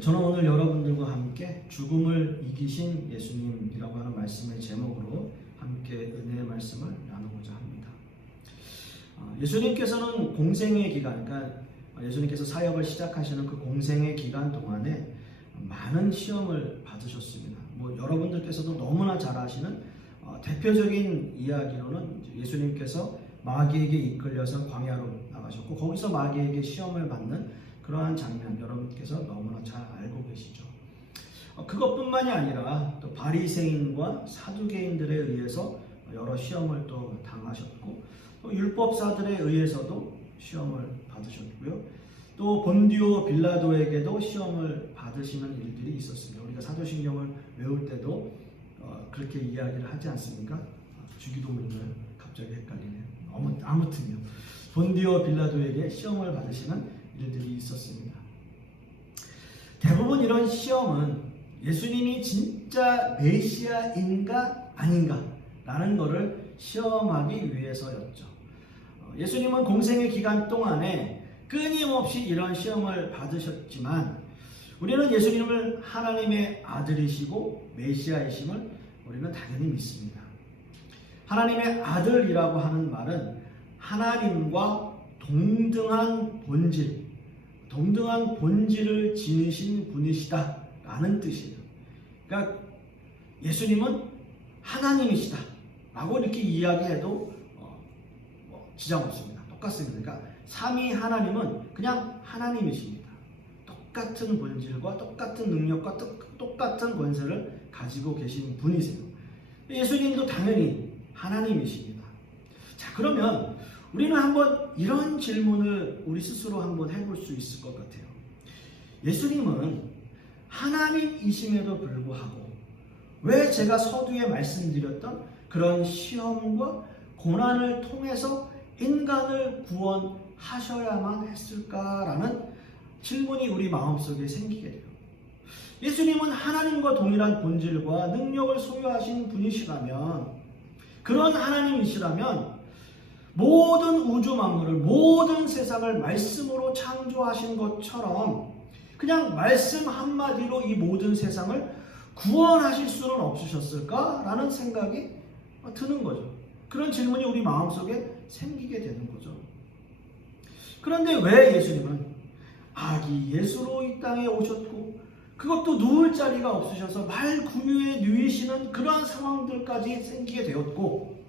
저는 오늘 여러분들과 함께 죽음을 이기신 예수님이라고 하는 말씀의 제목으로 함께 은혜의 말씀을 나누고자 합니다. 예수님께서는 공생의 기간, 그러니까 예수님께서 사역을 시작하시는 그 공생의 기간 동안에 많은 시험을 받으셨습니다. 여러분들께서도 너무나 잘 아시는 대표적인 이야기로는 예수님께서 마귀에게 이끌려서 광야로 나가셨고 거기서 마귀에게 시험을 받는 그러한 장면 여러분께서 너무나 잘 알고 계시죠. 그것뿐만이 아니라 또 바리새인과 사두개인들에 의해서 여러 시험을 또 당하셨고 또 율법사들에 의해서도 시험을 받으셨고요. 또 본디오 빌라도에게도 시험을 받으시는 일들이 있었습니다. 우리가 사도신경을 외울 때도 그렇게 이야기를 하지 않습니까? 주기도문인가요? 갑자기 헷갈리네요. 아무튼요. 본디오 빌라도에게 시험을 받으시는 일들이 있었습니다. 대부분 이런 시험은 예수님이 진짜 메시아인가 아닌가 라는 것을 시험하기 위해서였죠. 예수님은 공생의 기간 동안에 끊임없이 이런 시험을 받으셨지만 우리는 예수님을 하나님의 아들이시고 메시아이심을 우리는 당연히 믿습니다. 하나님의 아들이라고 하는 말은 하나님과 동등한 본질을 지니신 분이시다 라는 뜻이에요. 그러니까 예수님은 하나님이시다 라고 이렇게 이야기해도 지장 없습니다. 똑같습니다. 그러니까 삼위 하나님은 그냥 하나님이십니다. 똑같은 본질과 똑같은 능력과 똑같은 권세를 가지고 계신 분이세요. 예수님도 당연히 하나님이십니다. 자, 그러면 우리는 한번 이런 질문을 우리 스스로 한번 해볼 수 있을 것 같아요. 예수님은 하나님이심에도 불구하고 왜 제가 서두에 말씀드렸던 그런 시험과 고난을 통해서 인간을 구원하셔야만 했을까라는 질문이 우리 마음속에 생기게 돼요. 예수님은 하나님과 동일한 본질과 능력을 소유하신 분이시라면, 그런 하나님이시라면 모든 우주 만물을, 모든 세상을 말씀으로 창조하신 것처럼 그냥 말씀 한마디로 이 모든 세상을 구원하실 수는 없으셨을까라는 생각이 드는 거죠. 그런 질문이 우리 마음속에 생기게 되는 거죠. 그런데 왜 예수님은 아기 예수로 이 땅에 오셨고 그것도 누울 자리가 없으셔서 말 구유에 누이시는 그러한 상황들까지 생기게 되었고,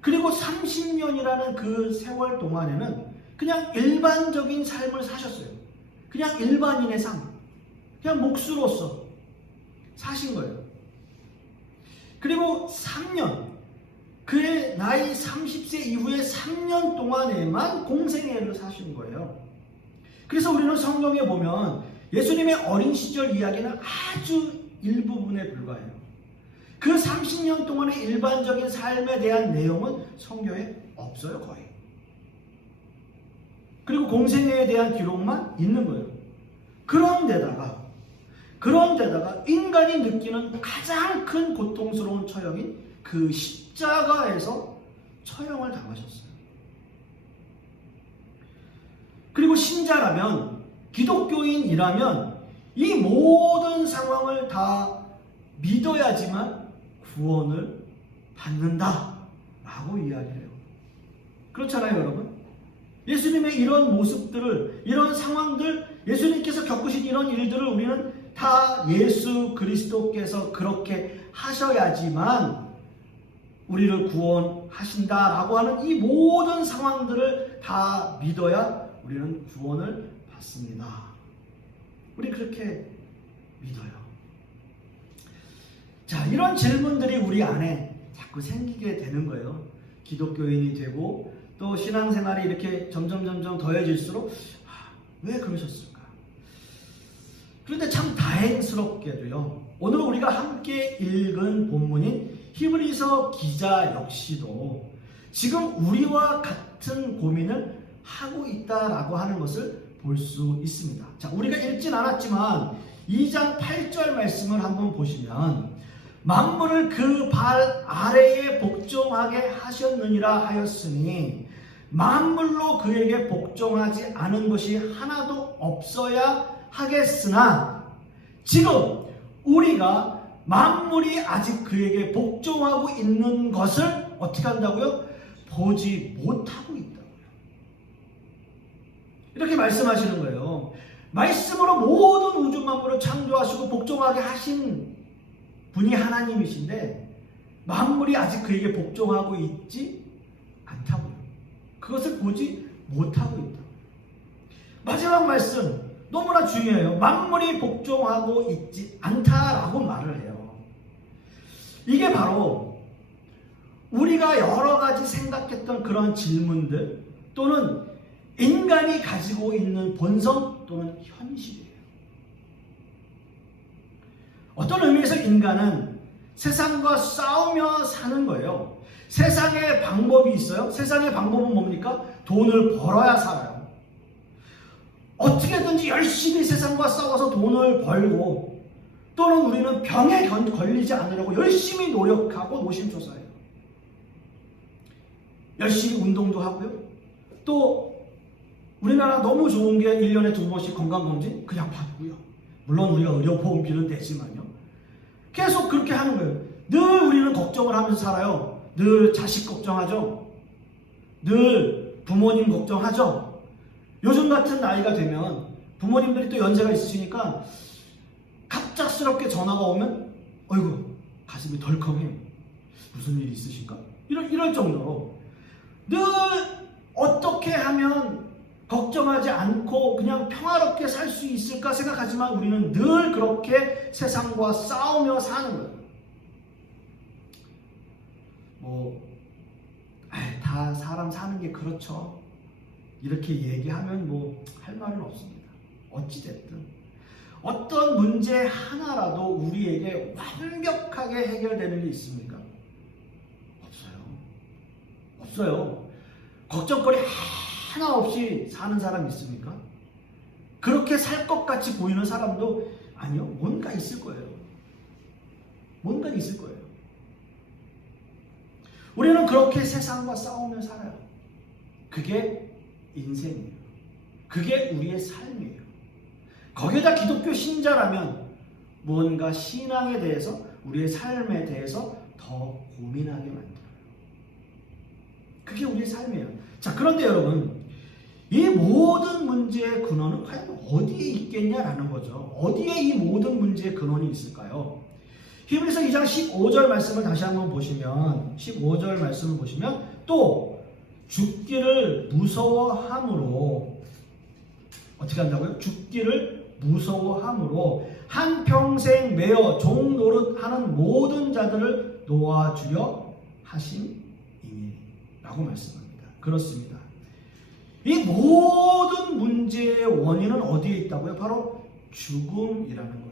그리고 30년이라는 그 세월 동안에는 그냥 일반적인 삶을 사셨어요. 그냥 일반인의 삶, 그냥 몫으로서 사신 거예요. 그리고 3년, 그의 나이 30세 이후에 3년 동안에만 공생애를 사신 거예요. 그래서 우리는 성경에 보면 예수님의 어린 시절 이야기는 아주 일부분에 불과해요. 그 30년 동안의 일반적인 삶에 대한 내용은 성경에 없어요, 거의. 그리고 공생애에 대한 기록만 있는 거예요. 그런데다가 인간이 느끼는 가장 큰 고통스러운 처형인 그 십자가에서 처형을 당하셨어요. 그리고 신자라면, 기독교인이라면 이 모든 상황을 다 믿어야지만 구원을 받는다라고 이야기해요. 그렇잖아요, 여러분? 예수님의 이런 모습들을, 이런 상황들, 예수님께서 겪으신 이런 일들을 우리는 다 예수 그리스도께서 그렇게 하셔야지만 우리를 구원하신다라고 하는 이 모든 상황들을 다 믿어야 우리는 구원을 받습니다. 우리 그렇게 믿어요. 자, 이런 질문들이 우리 안에 자꾸 생기게 되는 거예요. 기독교인이 되고 또 신앙생활이 이렇게 점점 더해질수록 왜 그러셨을까? 그런데 참 다행스럽게도요, 오늘 우리가 함께 읽은 본문인 히브리서 기자 역시도 지금 우리와 같은 고민을 하고 있다라고 하는 것을 볼 수 있습니다. 자, 우리가 읽진 않았지만 2장 8절 말씀을 한번 보시면 만물을 그 발 아래에 복종하게 하셨느니라 하였으니 만물로 그에게 복종하지 않은 것이 하나도 없어야 하겠으나 지금 우리가 만물이 아직 그에게 복종하고 있는 것을 어떻게 한다고요? 보지 못하고 있다고요. 이렇게 말씀하시는 거예요. 말씀으로 모든 우주 만물을 창조하시고 복종하게 하신 분이 하나님이신데 만물이 아직 그에게 복종하고 있지 않다고요. 그것을 보지 못하고 있다. 마지막 말씀 너무나 중요해요. 만물이 복종하고 있지 않다라고 말을 해요. 이게 바로 우리가 여러 가지 생각했던 그런 질문들 또는 인간이 가지고 있는 본성 또는 현실이에요. 어떤 의미에서 인간은 세상과 싸우며 사는 거예요. 세상의 방법이 있어요. 세상의 방법은 뭡니까? 돈을 벌어야 살아요. 어떻게든지 열심히 세상과 싸워서 돈을 벌고 또는 우리는 병에 걸리지 않으려고 열심히 노력하고 노심초사해요. 열심히 운동도 하고요. 또 우리나라 너무 좋은 게 1년에 2번씩 건강검진 그냥 받고요. 물론 우리가 의료보험비는 내지만요. 계속 그렇게 하는 거예요. 늘 우리는 걱정을 하면서 살아요. 늘 자식 걱정하죠. 늘 부모님 걱정하죠. 요즘 같은 나이가 되면 부모님들이 또 연세가 있으시니까 갑작스럽게 전화가 오면 어이구 가슴이 덜컹해. 무슨 일이 있으신가? 이럴 정도로 늘 어떻게 하면 걱정하지 않고 그냥 평화롭게 살 수 있을까 생각하지만 우리는 늘 그렇게 세상과 싸우며 사는 거예요. 다 사람 사는 게 그렇죠. 이렇게 얘기하면 할 말은 없습니다. 어찌됐든 어떤 문제 하나라도 우리에게 완벽하게 해결되는 게 있습니까? 없어요. 걱정거리 하나 없이 사는 사람 있습니까? 그렇게 살 것 같이 보이는 사람도 아니요. 뭔가 있을 거예요. 우리는 그렇게 세상과 싸우며 살아요. 그게 인생이에요. 그게 우리의 삶이에요. 거기다 기독교 신자라면 무언가 신앙에 대해서 우리의 삶에 대해서 더 고민하게 만들어요. 그게 우리의 삶이에요. 자, 그런데 여러분 이 모든 문제의 근원은 과연 어디에 있겠냐라는 거죠. 어디에 이 모든 문제의 근원이 있을까요? 히브리서 2장 15절 말씀을 다시 한번 보시면 15절 말씀을 보시면 또 죽기를 무서워함으로 어떻게 한다고요? 죽기를 무서워함으로 한평생 매어 종 노릇하는 모든 자들을 놓아주려 하심이니라고 말씀합니다. 그렇습니다. 이 모든 문제의 원인은 어디에 있다고요? 바로 죽음이라는 거예요.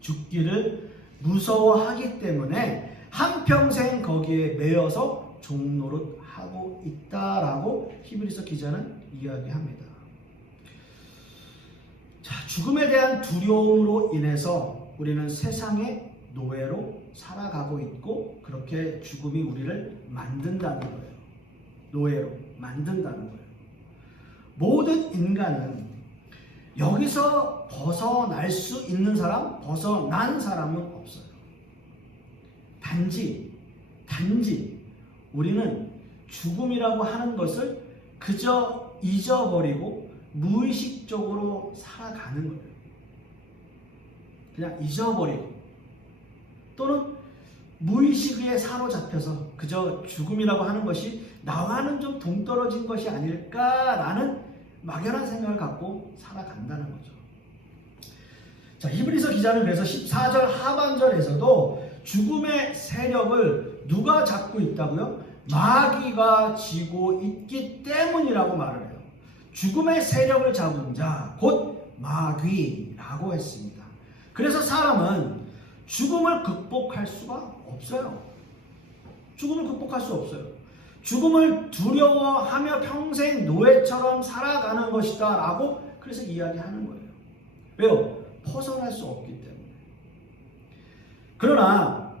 죽기를 무서워하기 때문에 한평생 거기에 매여서 종노릇하고 있다라고 히브리서 기자는 이야기합니다. 자, 죽음에 대한 두려움으로 인해서 우리는 세상의 노예로 살아가고 있고 그렇게 죽음이 우리를 만든다는 거예요. 노예로 만든다는 거예요. 모든 인간은 여기서 벗어날 수 있는 사람, 벗어난 사람은 없어요. 단지 우리는 죽음이라고 하는 것을 그저 잊어버리고 무의식적으로 살아가는 거예요. 그냥 잊어버리고 또는 무의식에 사로잡혀서 그저 죽음이라고 하는 것이 나와는 좀 동떨어진 것이 아닐까라는 막연한 생각을 갖고 살아간다는 거죠. 자, 히브리서 기자는 그래서 14절 하반절에서도 죽음의 세력을 누가 잡고 있다고요? 마귀가 쥐고 있기 때문이라고 말을 해요. 죽음의 세력을 잡은 자, 곧 마귀라고 했습니다. 그래서 사람은 죽음을 극복할 수가 없어요. 죽음을 극복할 수 없어요. 죽음을 두려워하며 평생 노예처럼 살아가는 것이다 라고 그래서 이야기하는 거예요. 왜요? 벗어날 수 없기 때문에. 그러나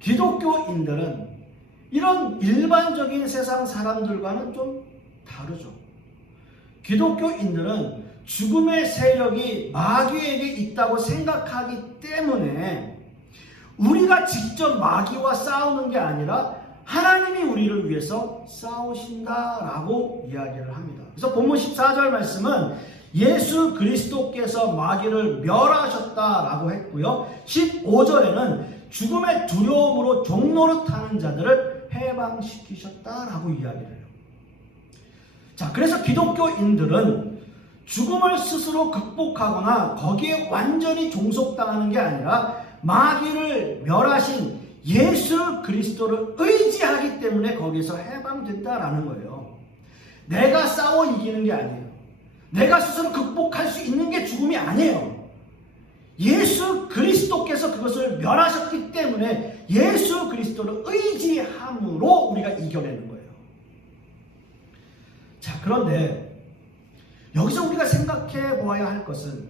기독교인들은 이런 일반적인 세상 사람들과는 좀 다르죠. 기독교인들은 죽음의 세력이 마귀에게 있다고 생각하기 때문에 우리가 직접 마귀와 싸우는 게 아니라 하나님이 우리를 위해서 싸우신다라고 이야기를 합니다. 그래서 본문 14절 말씀은 예수 그리스도께서 마귀를 멸하셨다라고 했고요. 15절에는 죽음의 두려움으로 종노릇하는 자들을 해방시키셨다라고 이야기를 해요. 자, 그래서 기독교인들은 죽음을 스스로 극복하거나 거기에 완전히 종속당하는 게 아니라 마귀를 멸하신 예수 그리스도를 의지하기 때문에 거기서 해방된다라는 거예요. 내가 싸워 이기는 게 아니에요. 내가 스스로 극복할 수 있는 게 죽음이 아니에요. 예수 그리스도께서 그것을 멸하셨기 때문에 예수 그리스도를 의지함으로 우리가 이겨내는 거예요. 자, 그런데 여기서 우리가 생각해 보아야 할 것은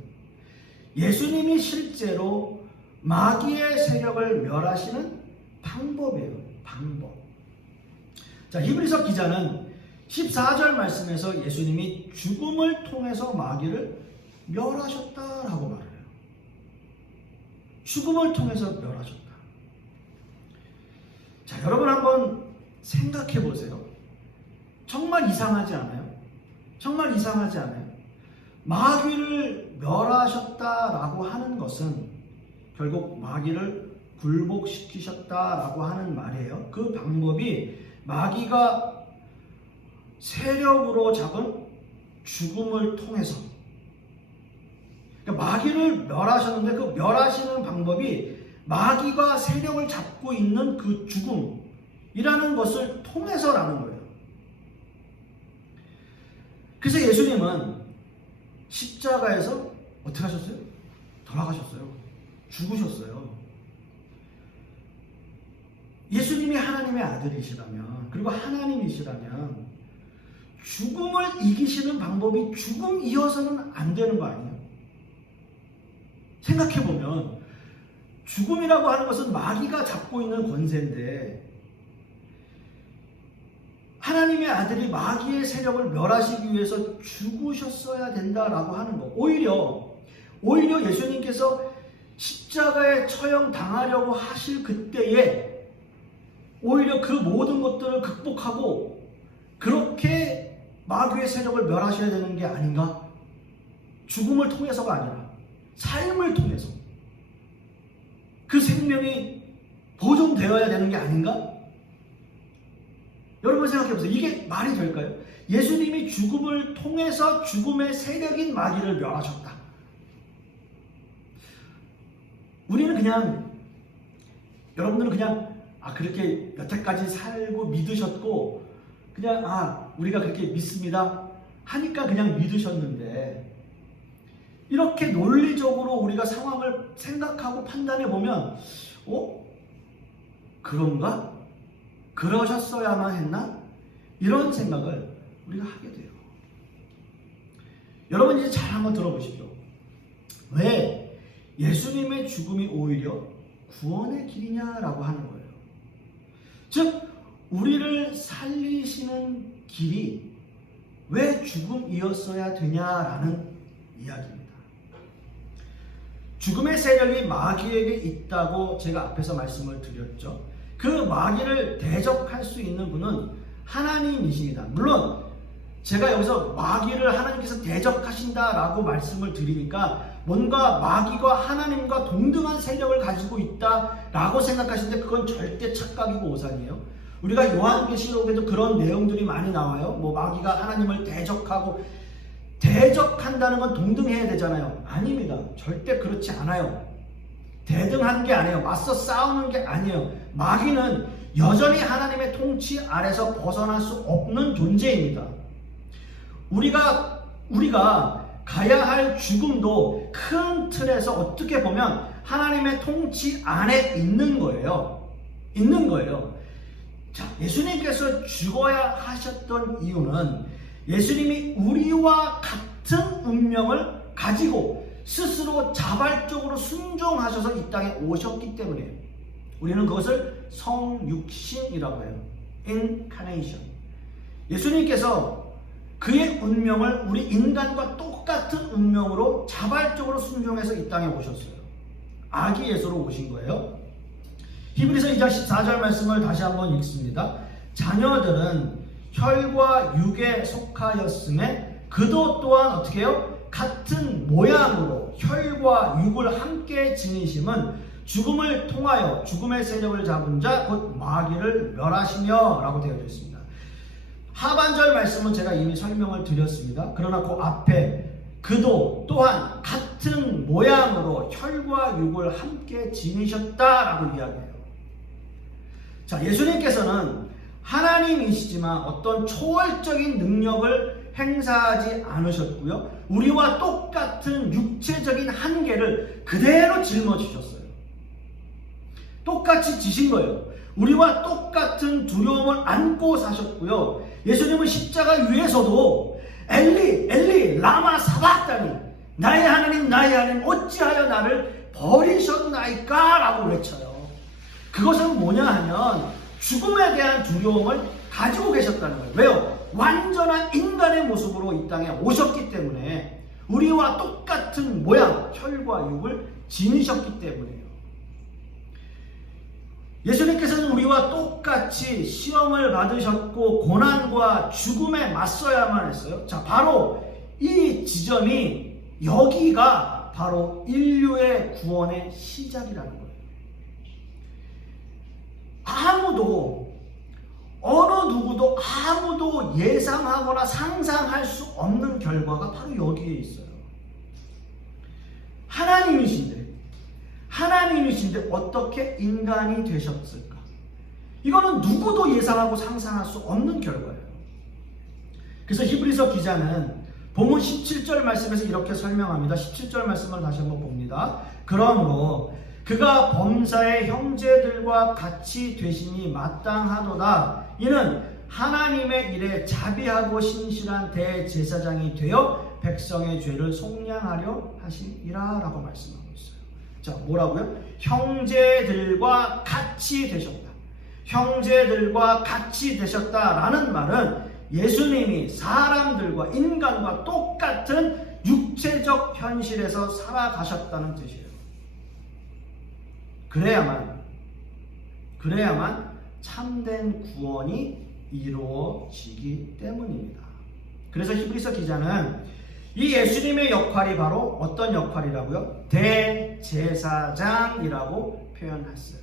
예수님이 실제로 마귀의 세력을 멸하시는 방법이에요. 방법. 자, 히브리서 기자는 14절 말씀에서 예수님이 죽음을 통해서 마귀를 멸하셨다라고 말해요. 죽음을 통해서 멸하셨다. 자, 여러분 한번 생각해 보세요. 정말 이상하지 않아요? 정말 이상하지 않아요? 마귀를 멸하셨다라고 하는 것은 결국 마귀를 굴복시키셨다라고 하는 말이에요. 그 방법이 마귀가 세력으로 잡은 죽음을 통해서, 그러니까 마귀를 멸하셨는데 그 멸하시는 방법이 마귀가 세력을 잡고 있는 그 죽음이라는 것을 통해서라는 거예요. 그래서 예수님은 십자가에서 어떻게 하셨어요? 돌아가셨어요. 죽으셨어요. 예수님이 하나님의 아들이시라면, 그리고 하나님이시라면 죽음을 이기시는 방법이 죽음이어서는 안 되는 거 아니에요? 생각해보면 죽음이라고 하는 것은 마귀가 잡고 있는 권세인데 하나님의 아들이 마귀의 세력을 멸하시기 위해서 죽으셨어야 된다라고 하는 거. 오히려 예수님께서 십자가에 처형당하려고 하실 그때에 오히려 그 모든 것들을 극복하고 그렇게 마귀의 세력을 멸하셔야 되는 게 아닌가? 죽음을 통해서가 아니라 삶을 통해서 그 생명이 보존되어야 되는 게 아닌가? 여러분 생각해보세요. 이게 말이 될까요? 예수님이 죽음을 통해서 죽음의 세력인 마귀를 멸하셨다. 우리는 그냥, 여러분들은 그냥 그렇게 여태까지 살고 믿으셨고 그냥 우리가 그렇게 믿습니다 하니까 그냥 믿으셨는데, 이렇게 논리적으로 우리가 상황을 생각하고 판단해 보면 그런가? 그러셨어야만 했나? 이런 생각을 우리가 하게 돼요. 여러분 이제 잘 한번 들어보십시오. 왜 예수님의 죽음이 오히려 구원의 길이냐라고 하는 거예요. 즉 우리를 살리시는 길이 왜 죽음이었어야 되냐라는 이야기입니다. 죽음의 세력이 마귀에게 있다고 제가 앞에서 말씀을 드렸죠. 그 마귀를 대적할 수 있는 분은 하나님이십니다. 물론 제가 여기서 마귀를 하나님께서 대적하신다라고 말씀을 드리니까 뭔가 마귀가 하나님과 동등한 세력을 가지고 있다라고 생각하시는데 그건 절대 착각이고 오산이에요. 우리가 요한계시록에도 그런 내용들이 많이 나와요. 마귀가 하나님을 대적한다는 건 동등해야 되잖아요. 아닙니다. 절대 그렇지 않아요. 대등한 게 아니에요. 맞서 싸우는 게 아니에요. 마귀는 여전히 하나님의 통치 아래서 벗어날 수 없는 존재입니다. 우리가 가야 할 죽음도 큰 틀에서 어떻게 보면 하나님의 통치 안에 있는 거예요. 자, 예수님께서 죽어야 하셨던 이유는 예수님이 우리와 같은 운명을 가지고 스스로 자발적으로 순종하셔서 이 땅에 오셨기 때문이에요. 우리는 그것을 성육신이라고 해요. Incarnation. 예수님께서 그의 운명을 우리 인간과 똑같은 운명으로 자발적으로 순종해서 이 땅에 오셨어요. 아기 예수로 오신 거예요. 히브리서 2장 14절 말씀을 다시 한번 읽습니다. 자녀들은 혈과 육에 속하였음에 그도 또한 어떻게 해요? 같은 모양으로 혈과 육을 함께 지니심은 죽음을 통하여 죽음의 세력을 잡은 자 곧 마귀를 멸하시며 라고 되어져 있습니다. 하반절 말씀은 제가 이미 설명을 드렸습니다. 그러나 그 앞에 그도 또한 같은 모양으로 혈과 육을 함께 지니셨다라고 이야기해요. 자, 예수님께서는 하나님이시지만 어떤 초월적인 능력을 행사하지 않으셨고요. 우리와 똑같은 육체적인 한계를 그대로 짊어지셨어요. 똑같이 지신 거예요. 우리와 똑같은 두려움을 안고 사셨고요. 예수님은 십자가 위에서도 엘리 엘리 라마 사박다니 나의 하나님 어찌하여 나를 버리셨나이까 라고 외쳐요. 그것은 뭐냐 하면 죽음에 대한 두려움을 가지고 계셨다는 거예요. 왜요? 완전한 인간의 모습으로 이 땅에 오셨기 때문에 우리와 똑같은 모양 혈과 육을 지니셨기 때문이에요. 예수님께서는 우리와 똑같이 시험을 받으셨고 고난과 죽음에 맞서야만 했어요. 자, 바로 이 지점이 여기가 바로 인류의 구원의 시작이라는 거예요. 어느 누구도 아무도 예상하거나 상상할 수 없는 결과가 바로 여기에 있어요. 하나님이신데 어떻게 인간이 되셨을까? 이거는 누구도 예상하고 상상할 수 없는 결과예요. 그래서 히브리서 기자는 본문 17절 말씀에서 이렇게 설명합니다. 17절 말씀을 다시 한번 봅니다. 그러므로 그가 범사의 형제들과 같이 되시니 마땅하도다. 이는 하나님의 일에 자비하고 신실한 대제사장이 되어 백성의 죄를 속량하려 하시니라 라고 말씀합니다. 자, 뭐라고요? 형제들과 같이 되셨다. 형제들과 같이 되셨다라는 말은 예수님이 사람들과 인간과 똑같은 육체적 현실에서 살아가셨다는 뜻이에요. 그래야만 참된 구원이 이루어지기 때문입니다. 그래서 히브리서 기자는 이 예수님의 역할이 바로 어떤 역할이라고요? 대제사장이라고 표현했어요.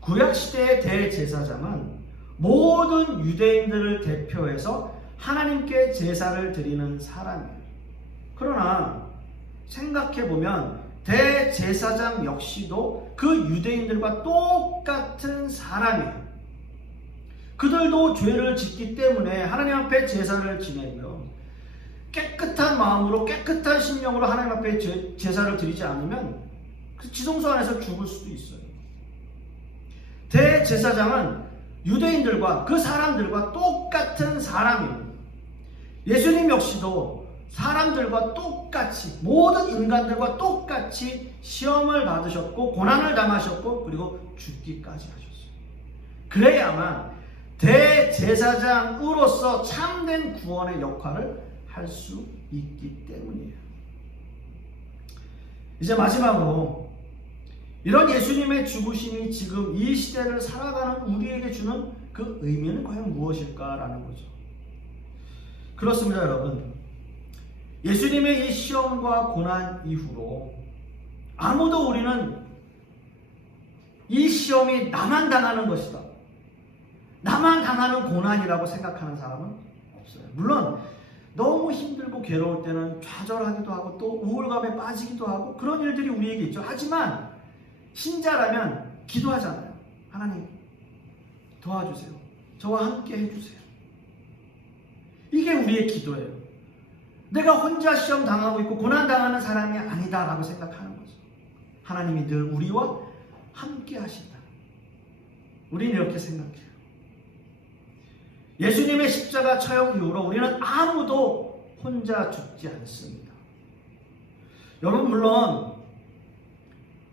구약시대의 대제사장은 모든 유대인들을 대표해서 하나님께 제사를 드리는 사람이에요. 그러나 생각해보면 대제사장 역시도 그 유대인들과 똑같은 사람이에요. 그들도 죄를 짓기 때문에 하나님 앞에 제사를 지내고요. 깨끗한 마음으로 깨끗한 심령으로 하나님 앞에 제사를 드리지 않으면 그 지성소 안에서 죽을 수도 있어요. 대제사장은 유대인들과 그 사람들과 똑같은 사람입니다. 예수님 역시도 사람들과 똑같이 모든 인간들과 똑같이 시험을 받으셨고 고난을 당하셨고 그리고 죽기까지 하셨어요. 그래야만 대제사장으로서 참된 구원의 역할을 할 수 있기 때문이에요. 이제 마지막으로 이런 예수님의 죽으심이 지금 이 시대를 살아가는 우리에게 주는 그 의미는 과연 무엇일까라는 거죠. 그렇습니다, 여러분. 예수님의 이 시험과 고난 이후로 아무도 우리는 이 시험이 나만 당하는 것이다, 나만 당하는 고난이라고 생각하는 사람은 없어요. 물론 너무 힘들고 괴로울 때는 좌절하기도 하고 또 우울감에 빠지기도 하고 그런 일들이 우리에게 있죠. 하지만 신자라면 기도하잖아요. 하나님 도와주세요. 저와 함께 해주세요. 이게 우리의 기도예요. 내가 혼자 시험 당하고 있고 고난 당하는 사람이 아니다라고 생각하는 거죠. 하나님이 늘 우리와 함께 하신다. 우리는 이렇게 생각해요. 예수님의 십자가 처형 이후로 우리는 아무도 혼자 죽지 않습니다. 여러분, 물론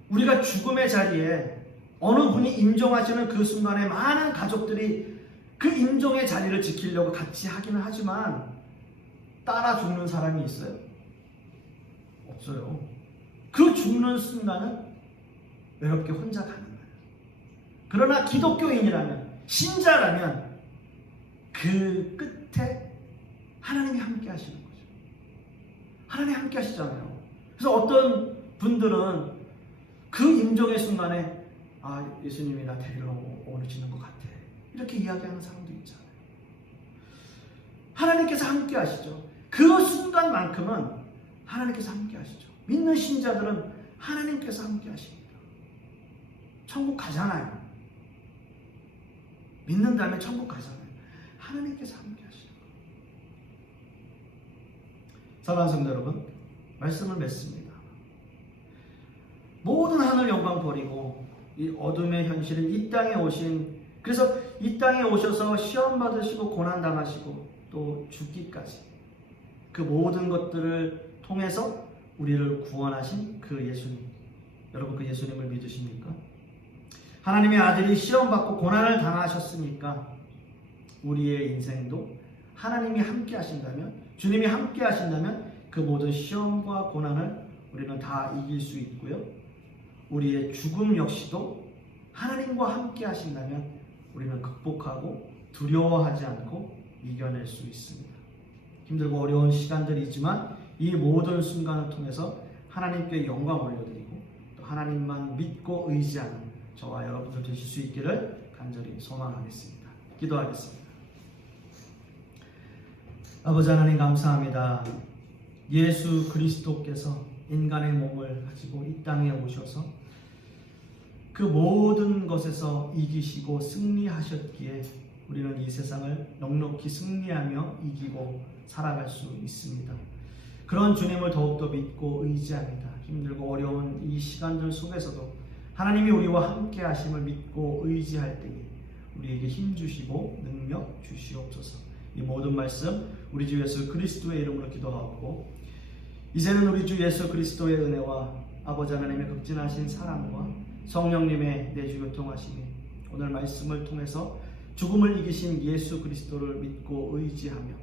우리가 죽음의 자리에 어느 분이 임종하시는 그 순간에 많은 가족들이 그 임종의 자리를 지키려고 같이 하기는 하지만 따라 죽는 사람이 있어요? 없어요. 그 죽는 순간은 외롭게 혼자 가는 거예요. 그러나 기독교인이라면, 신자라면 그 끝에 하나님이 함께 하시는 거죠. 하나님이 함께 하시잖아요. 그래서 어떤 분들은 그 임종의 순간에 예수님이 나 데리러 오시는 것 같아, 이렇게 이야기하는 사람도 있잖아요. 하나님께서 함께 하시죠. 그 순간만큼은 하나님께서 함께 하시죠. 믿는 신자들은 하나님께서 함께 하십니다. 천국 가잖아요. 믿는다면 천국 가잖아요. 하나님께서 함께 하시죠. 사랑하는 성도 여러분, 말씀을 맺습니다. 모든 하늘 영광 버리고 이 어둠의 현실인 이 땅에 오신, 그래서 이 땅에 오셔서 시험 받으시고 고난 당하시고 또 죽기까지 그 모든 것들을 통해서 우리를 구원하신 그 예수님, 여러분 그 예수님을 믿으십니까? 하나님의 아들이 시험 받고 고난을 당하셨으니까 우리의 인생도 하나님이 함께 하신다면, 주님이 함께 하신다면 그 모든 시험과 고난을 우리는 다 이길 수 있고요, 우리의 죽음 역시도 하나님과 함께 하신다면 우리는 극복하고 두려워하지 않고 이겨낼 수 있습니다. 힘들고 어려운 시간들이지만 이 모든 순간을 통해서 하나님께 영광 올려드리고 또 하나님만 믿고 의지하는 저와 여러분들 되실 수 있기를 간절히 소망하겠습니다. 기도하겠습니다. 아버지 하나님 감사합니다. 예수 그리스도께서 인간의 몸을 가지고 이 땅에 오셔서 그 모든 것에서 이기시고 승리하셨기에 우리는 이 세상을 넉넉히 승리하며 이기고 살아갈 수 있습니다. 그런 주님을 더욱더 믿고 의지합니다. 힘들고 어려운 이 시간들 속에서도 하나님이 우리와 함께 하심을 믿고 의지할 때에 우리에게 힘 주시고 능력 주시옵소서. 이 모든 말씀 우리 주 예수 그리스도의 이름으로 기도하고, 이제는 우리 주 예수 그리스도의 은혜와 아버지 하나님의 극진하신 사랑과 성령님의 내주 교통하심이 오늘 말씀을 통해서 죽음을 이기신 예수 그리스도를 믿고 의지하며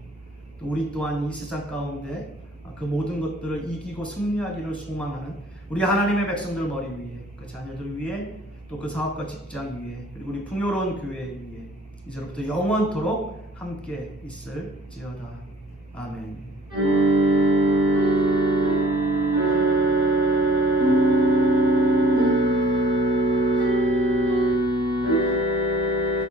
또 우리 또한 이 세상 가운데 그 모든 것들을 이기고 승리하기를 소망하는 우리 하나님의 백성들 머리 위에, 그 자녀들 위에, 또 그 사업과 직장 위에, 그리고 우리 풍요로운 교회 위에 이제로부터 영원토록 함께 있을지어다. 아멘.